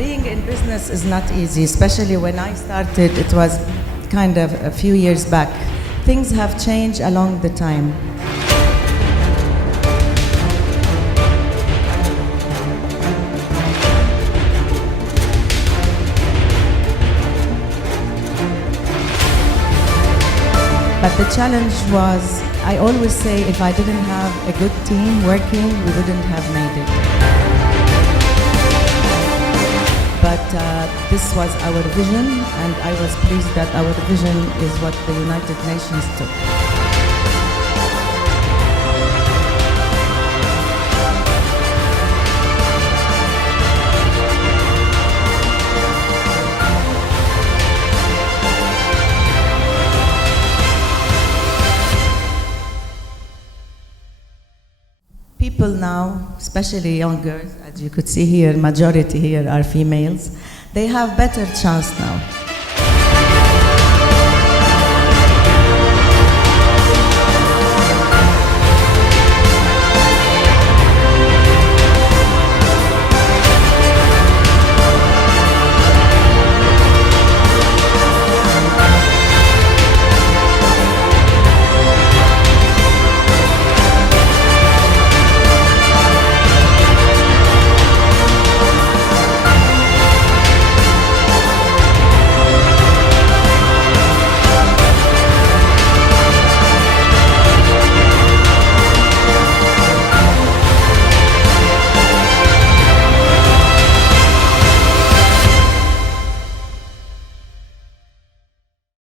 being in business is not easy, especially when I started, it was kind of a few years back. Things have changed along the time. But the challenge was, I always say, if I didn't have a good team working, we wouldn't have made it. But this was our vision, and I was pleased that our vision is what the United Nations took. People now, especially young girls, as you could see here, majority here are females, they have better chance now.